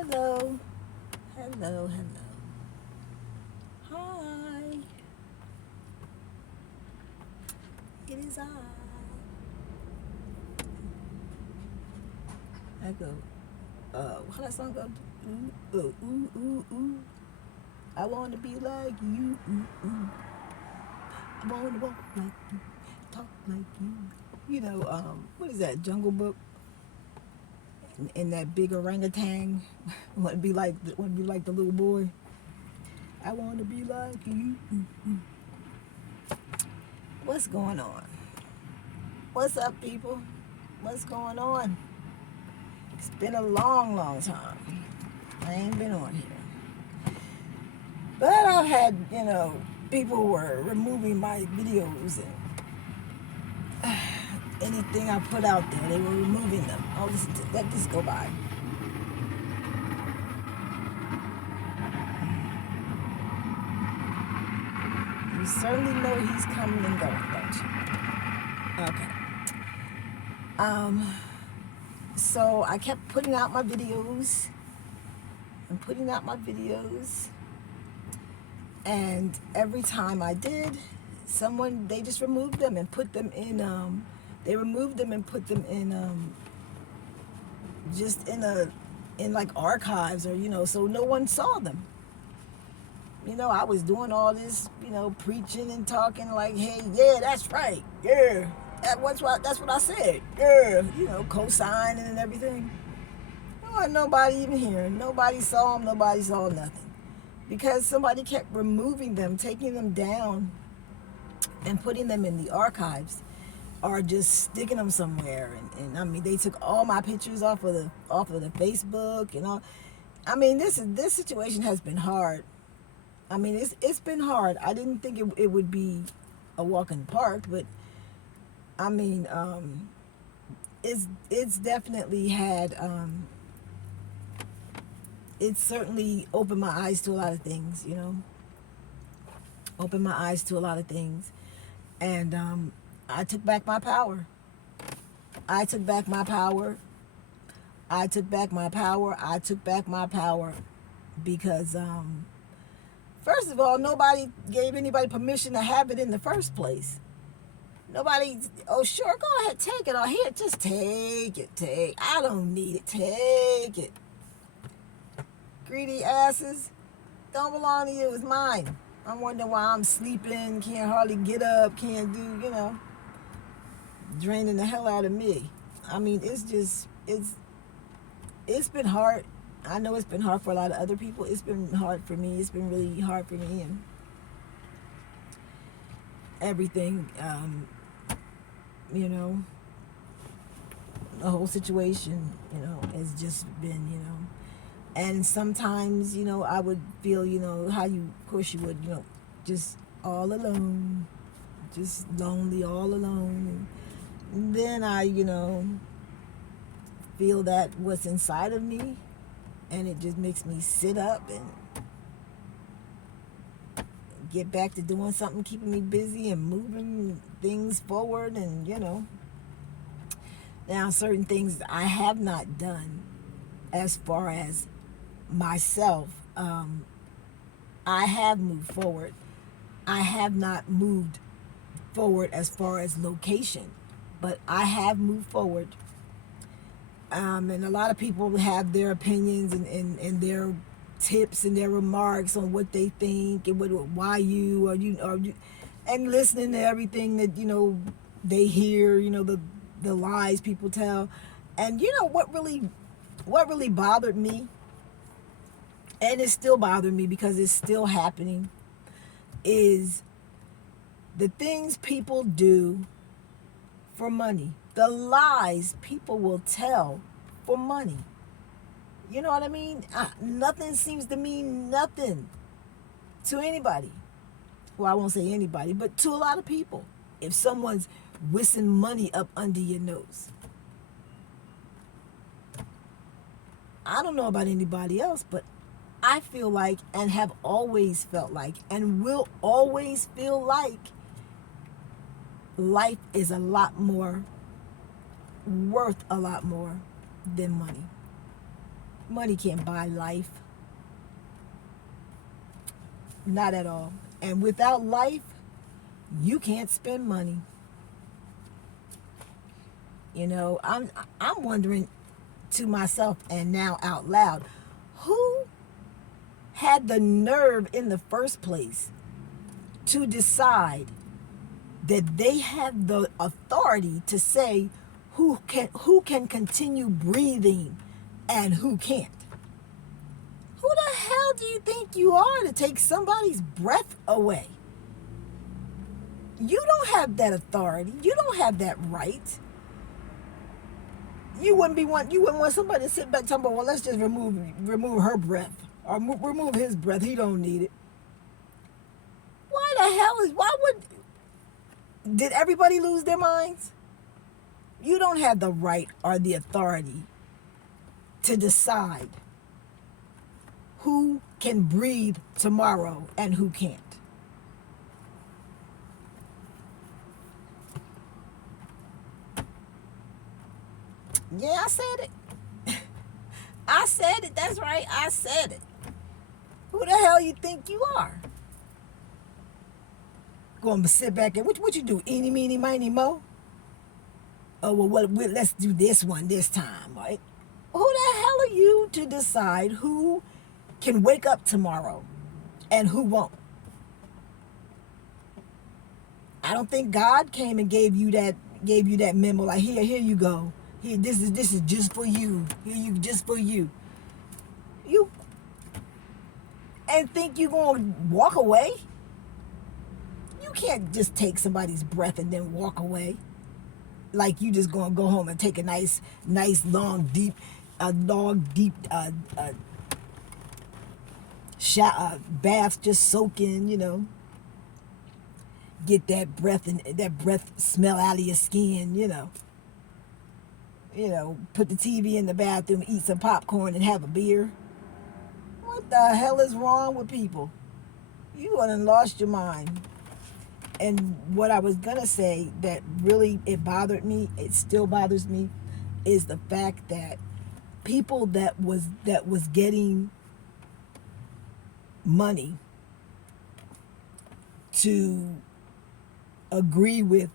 Hello. Hello, hello. Hi. It is I go, how that song go? Ooh, ooh, ooh, ooh, ooh. I want to be like you. Ooh, ooh. I want to walk like you, talk like you. What is that, Jungle Book? And that big orangutan want to be like the little boy. I want to be like you. Ooh, ooh. What's going on? What's up, people? What's going on? It's been a long, long time. I ain't been on here. But I've had, people were removing my videos and anything I put out there, they were removing them. Let this go by. You certainly know he's coming and going, don't you? Okay. Um, so I kept putting out my videos and putting out my videos. And every time I did, they just removed them and put them in, they removed them and put them in, just in like archives, or so no one saw them. I was doing all this, preaching and talking like, hey, yeah, that's right, yeah, that's what I said, yeah, co-signing and everything. There wasn't nobody even here. Nobody saw them. Nobody saw nothing, because somebody kept removing them, taking them down, and putting them in the archives, or just sticking them somewhere. And I mean, they took all my pictures off of the Facebook and all. I mean, this situation has been hard. I mean, it's been hard. I didn't think it would be a walk in the park, but I mean, it's definitely had, it's certainly opened my eyes to a lot of things. Opened my eyes to a lot of things, and I took back my power. I took back my power. I took back my power. I took back my power because, first of all, nobody gave anybody permission to have it in the first place. Nobody, oh, sure, go ahead, take it. Oh, here, just take it. I don't need it. Take it. Greedy asses. Don't belong to you. It's mine. I'm wondering why I'm sleeping, can't hardly get up, can't do, draining the hell out of me. I mean, it's been hard. I know it's been hard for a lot of other people. It's been hard for me. It's been really hard for me, and everything. You know, the whole situation, has just been, and sometimes, I would feel, how of course you would, just all alone, just lonely, all alone, and then I, feel that what's inside of me, and it just makes me sit up and get back to doing something, keeping me busy and moving things forward. And now certain things I have not done as far as myself, I have moved forward. I have not moved forward as far as location, but I have moved forward. And a lot of people have their opinions and their tips and their remarks on what they think and why and listening to everything that they hear, the lies people tell. And what really bothered me, and it still bothered me because it's still happening, is the things people do for money, the lies people will tell for money. You know what I mean? Nothing seems to mean nothing to anybody. Well, I won't say anybody, but to a lot of people. If someone's whistling money up under your nose. I don't know about anybody else, but I feel like, and have always felt like, and will always feel like, life is a lot more, worth a lot more than money. Money can't buy life. Not at all. And without life, you can't spend money. You know, I'm wondering to myself and now out loud, who had the nerve in the first place to decide that they have the authority to say who can continue breathing and who can't? Who the hell do you think you are to take somebody's breath away? You don't have that authority. You don't have that right. You wouldn't want somebody to sit back and talk about, well, let's just remove her breath or remove his breath. He don't need it. Why did everybody lose their minds? You don't have the right or the authority to decide who can breathe tomorrow and who can't. Yeah, I said it. I said it. That's right. I said it. Who the hell you think you are? Going to sit back and what you do? Eeny, meeny, miny, mo? Oh, well, let's do this one this time, right? Who the hell are you to decide who can wake up tomorrow and who won't? I don't think God came and gave you that memo like, here you go. Here, this is just for you. Just for you. You and think you're going to walk away? You can't just take somebody's breath and then walk away. Like you just going to go home and take a nice long deep bath, just soak in, get that breath smell out of your skin, put the TV in the bathroom, eat some popcorn and have a beer. What the hell is wrong with people? You done lost your mind. And what I was gonna say that really it bothered me, it still bothers me, is the fact that people that was getting money to agree with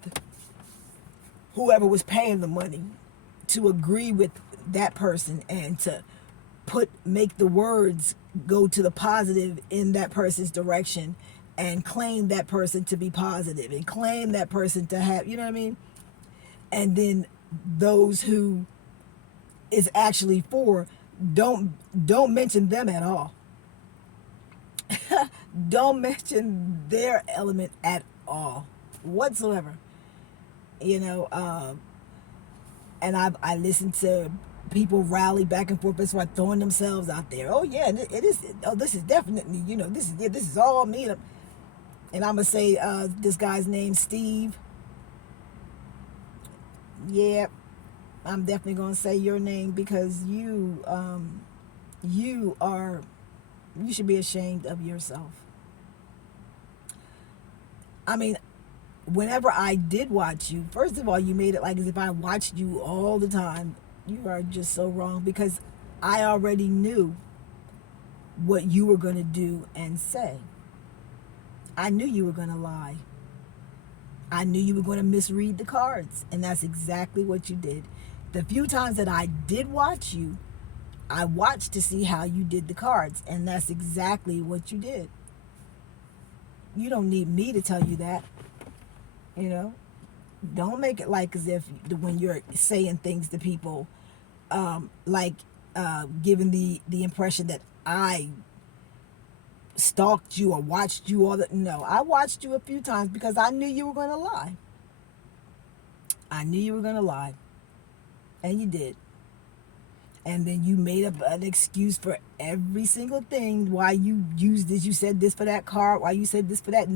whoever was paying the money, to agree with that person and to make the words go to the positive in that person's direction and claim that person to be positive and claim that person to have, you know what I mean? And then those who is actually for, don't mention them at all. Don't mention their element at all whatsoever. And I listen to people rally back and forth and start throwing themselves out there. Oh yeah, it is. Oh, this is definitely, this is all me. And I'm gonna say this guy's name, Steve. Yeah, I'm definitely gonna say your name because you should be ashamed of yourself. I mean, whenever I did watch you, first of all, you made it like as if I watched you all the time. You are just so wrong because I already knew what you were going to do and say. I knew you were going to lie. I knew you were going to misread the cards, and that's exactly what you did. The few times that I did watch you, I watched to see how you did the cards, and that's exactly what you did. You don't need me to tell you that. Don't make it like as if when you're saying things to people, giving the impression that I stalked you or watched you all the. No, I watched you a few times because I knew you were going to lie. I knew you were going to lie, and you did. And then you made up an excuse for every single thing. Why you used this? You said this for that card. Why you said this for that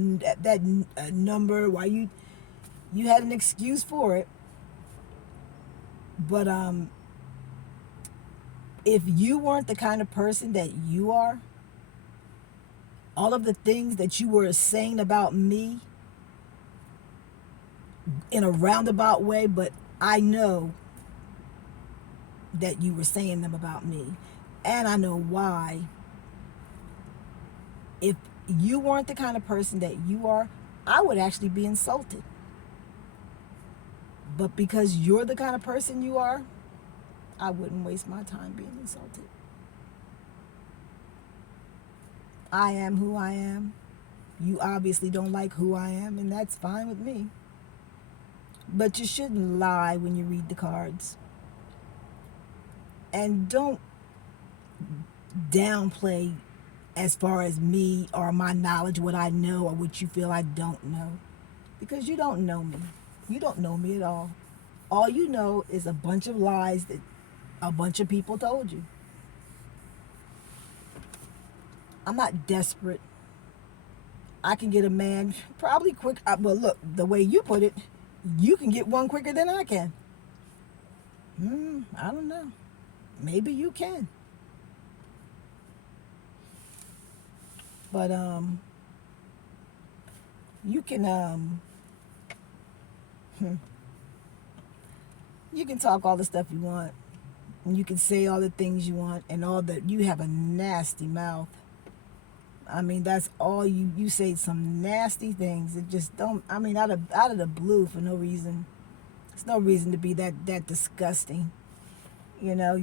number? Why you had an excuse for it. But if you weren't the kind of person that you are, all of the things that you were saying about me in a roundabout way, but I know that you were saying them about me. And I know why. If you weren't the kind of person that you are, I would actually be insulted. But because you're the kind of person you are, I wouldn't waste my time being insulted. I am who I am. You obviously don't like who I am, and that's fine with me. But you shouldn't lie when you read the cards. And don't downplay as far as me or my knowledge, what I know or what you feel I don't know. Because you don't know me. You don't know me at all. All you know is a bunch of lies that a bunch of people told you. I'm not desperate. I can get a man probably quick. Well, look, the way you put it, you can get one quicker than I can. I don't know. Maybe you can. But you can you can talk all the stuff you want, and you can say all the things you want, and all that. You have a nasty mouth. I mean, that's all you say some nasty things. It just don't. I mean, out of the blue for no reason. There's no reason to be that disgusting. You know,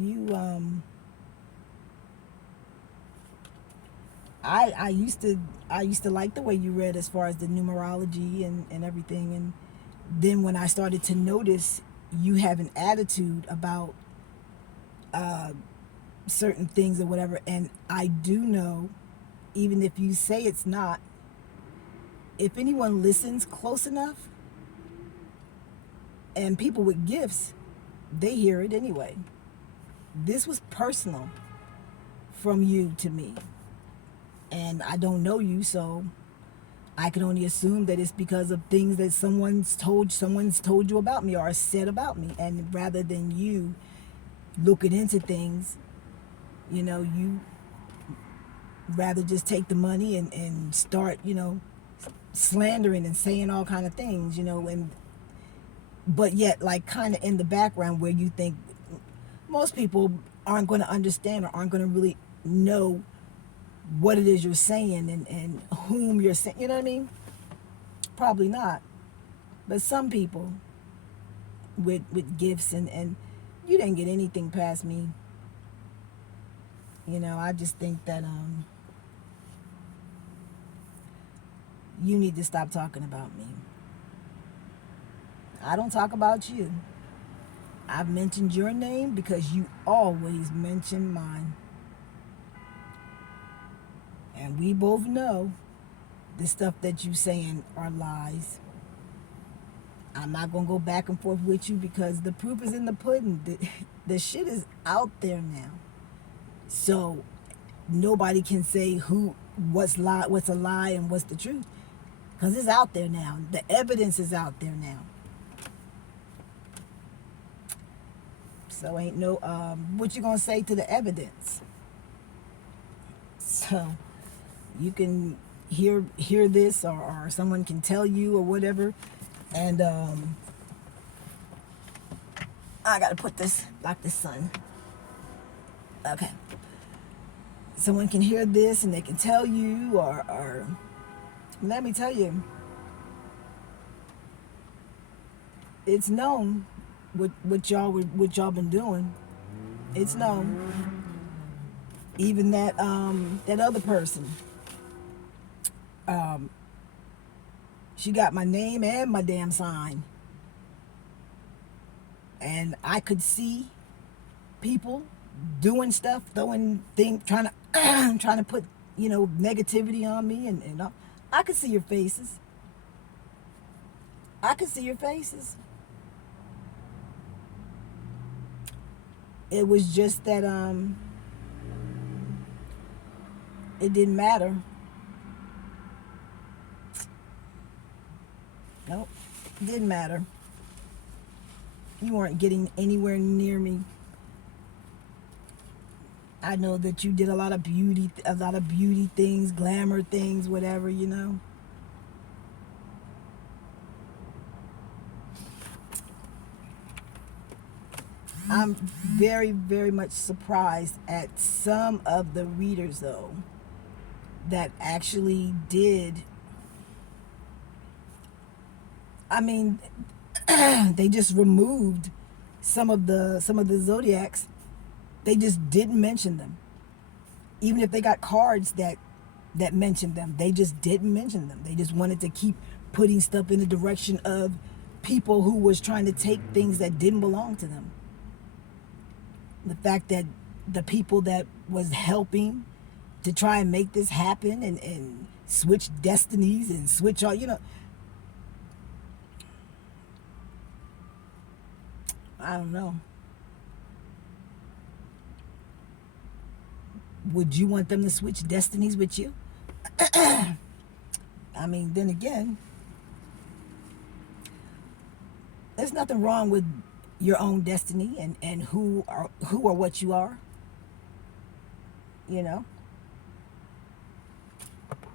I used to like the way you read as far as the numerology and everything, and then when I started to notice you have an attitude about uh, certain things or whatever, and I do know, even if you say it's not, if anyone listens close enough, and people with gifts, they hear it anyway. This was personal from you to me, and I don't know you, so I can only assume that it's because of things that someone's told you about me or said about me. And rather than you looking into things, you rather just take the money and start, slandering and saying all kind of things, and but yet like kind of in the background where you think most people aren't going to understand or aren't going to really know what it is you're saying and whom you're saying, you know what I mean? Probably not. But some people with gifts and you didn't get anything past me. I just think that you need to stop talking about me. I don't talk about you. I've mentioned your name because you always mention mine. And we both know the stuff that you saying are lies. I'm not going to go back and forth with you because the proof is in the pudding. The shit is out there now. So nobody can say what's a lie and what's the truth, because it's out there now. The evidence is out there now. So ain't no what you gonna say to the evidence? So you can hear this, or someone can tell you or whatever, and I gotta block this sun. Okay. Someone can hear this and they can tell you, or let me tell you, it's known what y'all been doing. It's known. Even that other person, she got my name and my damn sign, and I could see people doing stuff, throwing things, trying to trying to put negativity on me, and I could see your faces. I could see your faces. It was just that it didn't matter. Nope, it didn't matter. You weren't getting anywhere near me. I know that you did a lot of beauty things, glamour things, whatever, I'm very, very much surprised at some of the readers, though, that actually did. I mean, they just removed some of the zodiacs. They just didn't mention them, even if they got cards that mentioned them. They just didn't mention them. They just wanted to keep putting stuff in the direction of people who was trying to take things that didn't belong to them. The fact that the people that was helping to try and make this happen and switch destinies and switch all, I don't know. Would you want them to switch destinies with you? I mean, then again, there's nothing wrong with your own destiny and who or what you are, you know?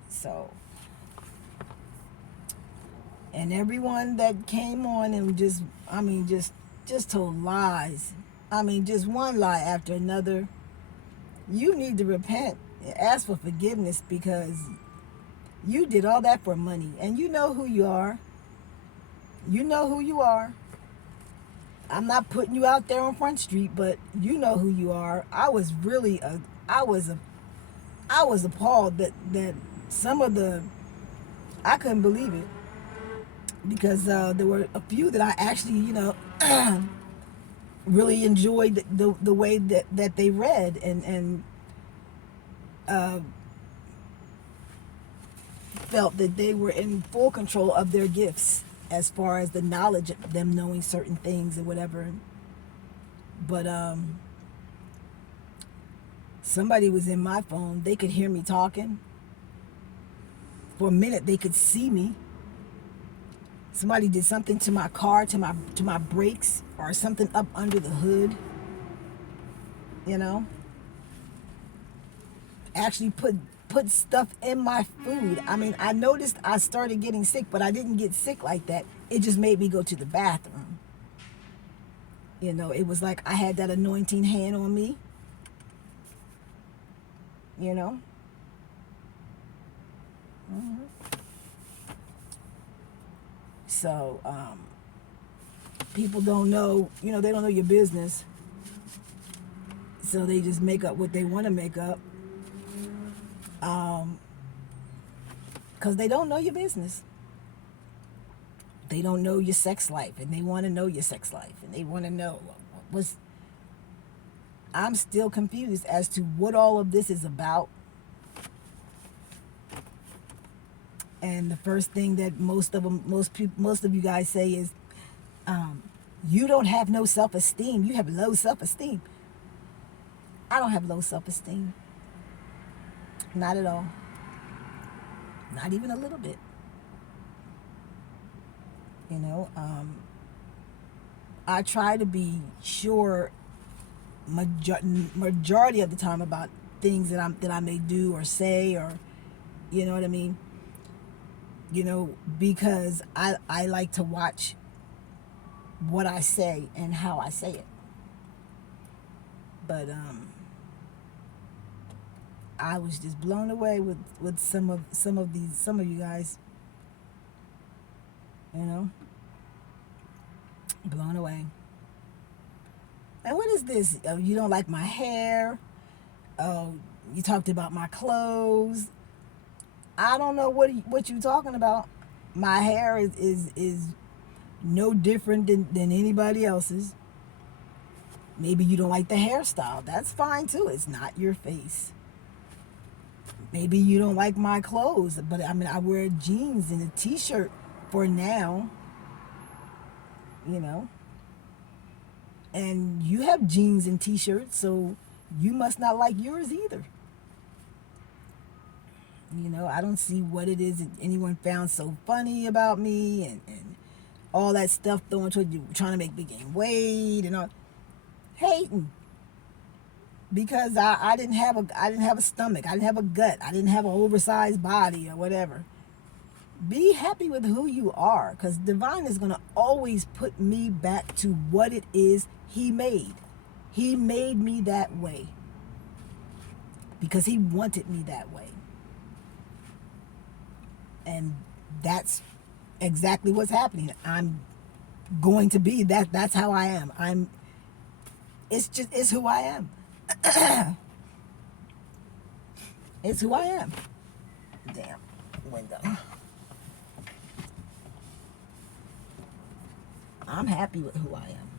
So, and everyone that came on and just, I mean, just told lies. I mean, just one lie after another. You need to repent and ask for forgiveness, because you did all that for money, and you know who you are. You know who you are. I'm not putting you out there on Front Street, but you know who you are. I was a, I was appalled that some of the, I couldn't believe it, because there were a few that I actually, really enjoyed the way that they read, and uh, felt that they were in full control of their gifts as far as the knowledge of them knowing certain things or whatever. But somebody was in my phone. They could hear me talking. For a minute, they could see me. Somebody did something to my car, to my brakes, or something up under the hood. You know, actually put stuff in my food. I mean, I noticed I started getting sick, but I didn't get sick like that. It just made me go to the bathroom. It was like I had that anointing hand on me. You know. hmm So people don't know. They don't know your business. So they just make up what they want to make up. Because they don't know your business. They don't know your sex life, and they want to know your sex life, and they want to know what's. I'm still confused as to what all of this is about. And the first thing that most of you guys say is, you don't have no self-esteem. You have low self-esteem. I don't have low self-esteem. Not at all. Not even a little bit. You know, I try to be sure majority of the time about things that I may do or say, or you know what I mean. Because I like to watch what I say and how I say it. But I was just blown away with some of you guys. Blown away. And what is this? Oh, you don't like my hair? Oh, you talked about my clothes. I don't know what you talking about. My hair is no different than anybody else's. Maybe you don't like the hairstyle. That's fine too. It's not your face. Maybe you don't like my clothes, but I mean, I wear jeans and a t-shirt for now, you know. And you have jeans and t-shirts, so you must not like yours either. I don't see what it is that anyone found so funny about me, and all that stuff throwing toward you, trying to make me gain weight and all. Hating. Because I didn't have a stomach. I didn't have a gut. I didn't have an oversized body or whatever. Be happy with who you are, because divine is going to always put me back to what it is he made. He made me that way because he wanted me that way. And that's exactly what's happening. I'm going to be that. That's how I am. It's who I am. It's who I am. Damn window. I'm happy with who I am.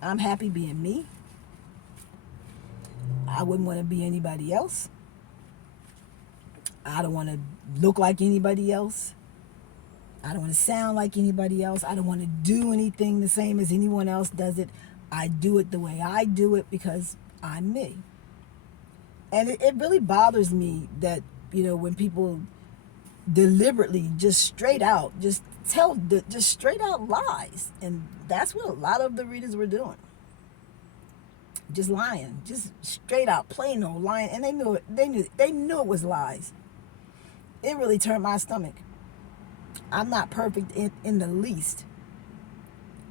I'm happy being me. I wouldn't want to be anybody else. I don't want to look like anybody else. I don't want to sound like anybody else. I don't want to do anything the same as anyone else does it. I do it the way I do it because I'm me. And it really bothers me that, when people deliberately just straight out just straight out lies. And that's what a lot of the readers were doing. Just lying, just straight out plain old lying, and they knew it. They knew it was lies. It really turned my stomach. I'm not perfect in the least,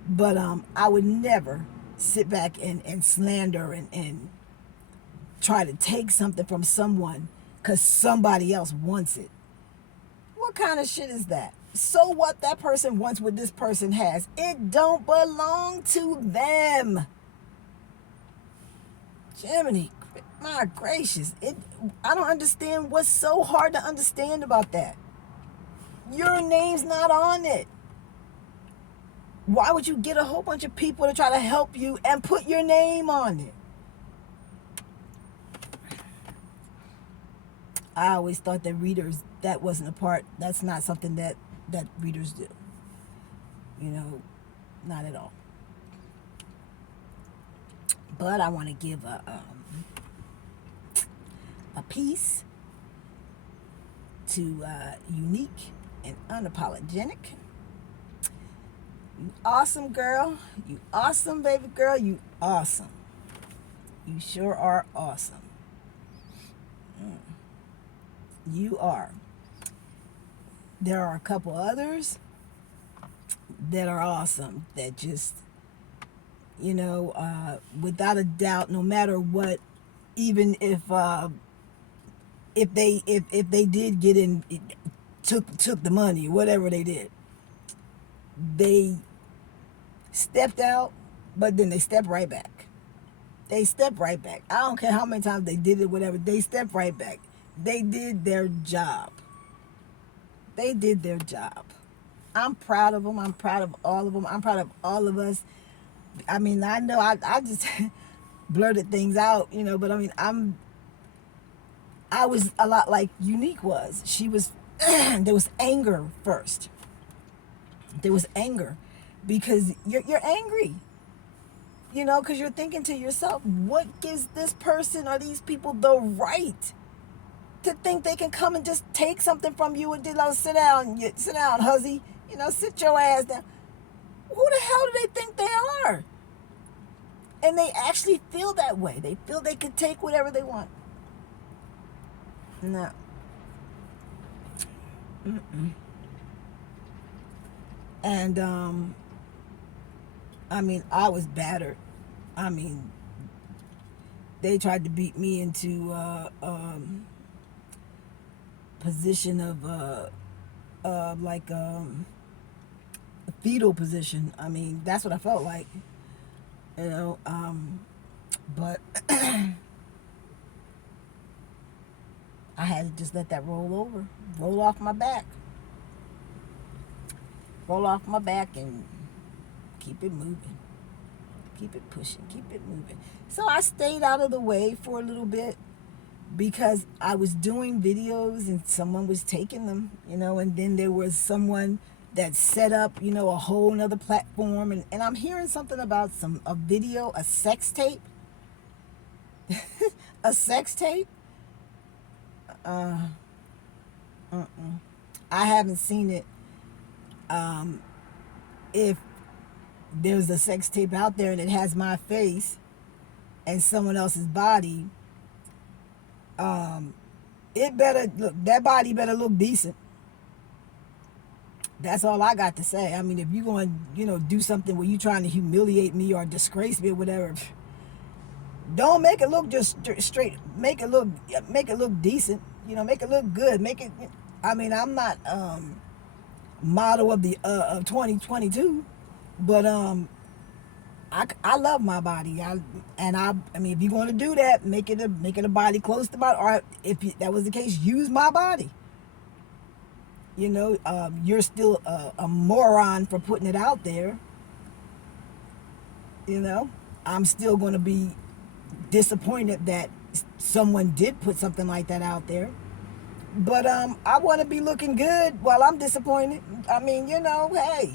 but I would never sit back and slander and try to take something from someone because somebody else wants it. What kind of shit is that? So what that person wants what this person has? It don't belong to them. Jiminy, my gracious. I don't understand what's so hard to understand about that. Your name's not on it. Why would you get a whole bunch of people to try to help you and put your name on it? I always thought that readers, that wasn't a part, that's not something that readers do. Not at all. But I want to give a piece to Unique and Unapologetic. You awesome, girl. You awesome, baby girl. You awesome. You sure are awesome. You are. There are a couple others that are awesome, that just, without a doubt, no matter what, even if they did get in, took the money, whatever they did, they stepped out, but then they stepped right back. They stepped right back. I don't care how many times they did it, whatever. They stepped right back. They did their job. They did their job. I'm proud of them. I'm proud of all of them. I'm proud of all of us. I mean, I know I just blurted things out, but I mean, I was a lot like Unique was. She was, there was anger first. There was anger because you're angry, because you're thinking to yourself, what gives this person or these people the right to think they can come and just take something from you and sit down, huzzy, sit your ass down. Who the hell do they think they are? And they actually feel that way. They feel they can take whatever they want. No. And I mean, I was battered. I mean, they tried to beat me into position of like a fetal position. I mean, that's what I felt like, but I had to just let that roll off my back, and keep it moving, keep it pushing, keep it moving. So I stayed out of the way for a little bit because I was doing videos and someone was taking them, and then there was someone that set up, a whole nother platform, and I'm hearing something about a video, a sex tape. A sex tape? I haven't seen it. If there's a sex tape out there and it has my face and someone else's body, it better look, that body better look decent. That's all I got to say. I mean, if you're going to, do something where you're trying to humiliate me or disgrace me or whatever, don't make it look just straight. Make it look decent. Make it look good. Make it. I mean, I'm not model of the of 2022, but I love my body. I mean, if you're going to do that, make it a body close to my. Or if that was the case, use my body. You're still a moron for putting it out there. I'm still going to be disappointed that someone did put something like that out there. But I want to be looking good while I'm disappointed. I mean, hey,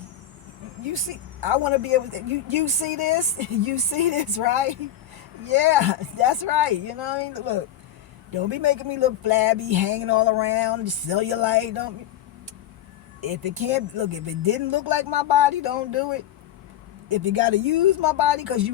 you see, I want to be able to. You see this? You see this, right? Yeah, that's right. You know what I mean? Look, don't be making me look flabby, hanging all around, cellulite. Don't. If it can't look, if it didn't look like my body, don't do it. If you got to use my body because you